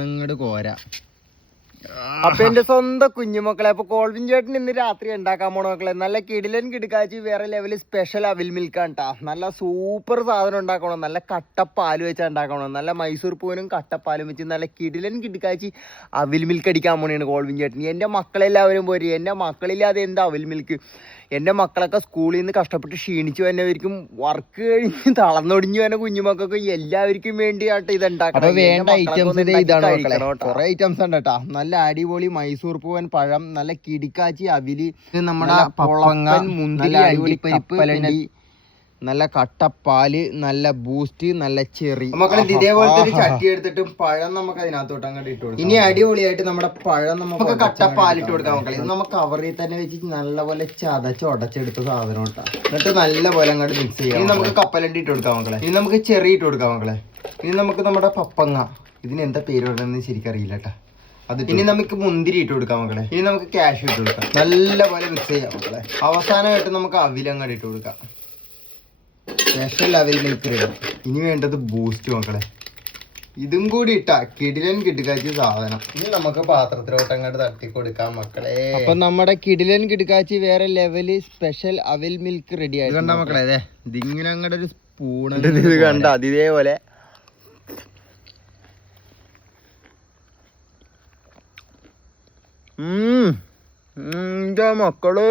അങ്ങോട്ട് കോര. അപ്പൊ എന്റെ സ്വന്തം കുഞ്ഞുമക്കളെ, അപ്പൊ കോൾവിൻ ചേട്ടൻ ഇന്ന് രാത്രി ഉണ്ടാക്കാൻ പോണ മക്കളെ നല്ല കിടിലൻ കിടക്കാച്ചി വേറെ ലെവല് സ്പെഷ്യൽ അവിൽ മിൽക്കാണ് ട്ടാ. നല്ല സൂപ്പർ സാധനം ഉണ്ടാക്കണം, നല്ല കട്ടപ്പാല് വെച്ചാ ഉണ്ടാക്കണം, നല്ല മൈസൂർ പൂവനും കട്ടപ്പാലും വെച്ച് നല്ല കിടിലൻ കിടക്കാച്ചി അവിൽ മിൽക്ക് അടിക്കാൻ പോണേണ് കോൾവിൻ ചേട്ടൻ. എന്റെ മക്കളെല്ലാവരും പോരും, എന്റെ മക്കളില്ലാതെ എന്താ അവിൽ മിൽക്ക്. എൻ്റെ മക്കളൊക്കെ സ്കൂളിൽ നിന്ന് കഷ്ടപ്പെട്ട് ക്ഷീണിച്ചു വന്നവർക്കും വർക്ക് കഴിഞ്ഞ് തളർന്നൊടിഞ്ഞു വന്ന കുഞ്ഞുമക്കൾക്ക് എല്ലാവർക്കും വേണ്ടിയായിട്ട് ഇത് ഉണ്ടാക്കണം. വേണ്ട ഐറ്റംസ് ഇതാണ് മക്കളെ, കുറെ ഐറ്റംസ് ഉണ്ട് കേട്ടാ. നല്ല അടിപൊളി മൈസൂർ പൂവൻ പഴം, നല്ല കിടിക്കാച്ചി അവില്, നമ്മുടെ പപ്പങ്ങ, മുന്തിരി, അണ്ടിപ്പരിപ്പ്, നല്ല കട്ടപ്പാല്, നല്ല ബൂസ്റ്റ്, നല്ല ചെറി. മക്കളെ ഇതേപോലത്തെ ഒരു ചട്ടി എടുത്തിട്ട് പഴം നമുക്ക് അതിനകത്തോട്ട് അങ്ങോട്ട് ഇട്ട് കൊടുക്കാം. ഇനി അടിപൊളിയായിട്ട് നമ്മുടെ പഴം നമുക്ക് കട്ടപ്പാൽ ഇട്ട് കൊടുക്കാം മക്കളെ. ഇത് നമുക്ക് കവറിൽ തന്നെ വെച്ച് നല്ലപോലെ ചതച്ച് ഉടച്ചെടുത്ത സാധനം ഇട്ടാ, എന്നിട്ട് നല്ലപോലെ അങ്ങോട്ട് മിക്സ് ചെയ്യാം. ഇനി നമുക്ക് കപ്പലണ്ടി ഇട്ട് കൊടുക്കാം മക്കളെ. ഇനി നമുക്ക് ചെറി ഇട്ട് കൊടുക്കാം മക്കളെ. ഇനി നമുക്ക് നമ്മുടെ പപ്പങ്ങ, ഇതിന് എന്താ പേര് പറയുന്നത് ശരിക്കറിയില്ല കേട്ടാ, അത്. ഇനി നമുക്ക് മുന്തിരി ഇട്ട് കൊടുക്കാം മക്കളെ. ഇനി നമുക്ക് കാഷ്യൂ ഇട്ട് കൊടുക്കാം, നല്ലപോലെ മിക്സ് ചെയ്യാം മക്കളെ. അവസാനമായിട്ട് നമുക്ക് അവിലങ്ങോട്ട് ഇട്ട് കൊടുക്കാം. സ്പെഷ്യൽ അവിൽ മിൽക്ക് റെഡി. ഇനി വേണ്ടത് ബൂസ്റ്റ് മക്കളെ, ഇതും കൂടി ഇട്ടാ കിടിലൻ കിടുക്കാച്ചി സാധനം. ഇനി നമുക്ക് പാത്രത്തിലോട്ട് അങ്ങോട്ട് തട്ടി കൊടുക്കാം മക്കളെ. അപ്പൊ നമ്മുടെ കിടിലൻ കിടുക്കാച്ചി വേറെ ലെവല് സ്പെഷ്യൽ അവിൽ മിൽക്ക് റെഡി ആയി. കണ്ട മക്കളെ, അതെ ഇതിങ്ങനെ അങ്ങോട്ട് ഒരു സ്പൂൺ ഇത് കണ്ട അതേപോലെ മക്കള്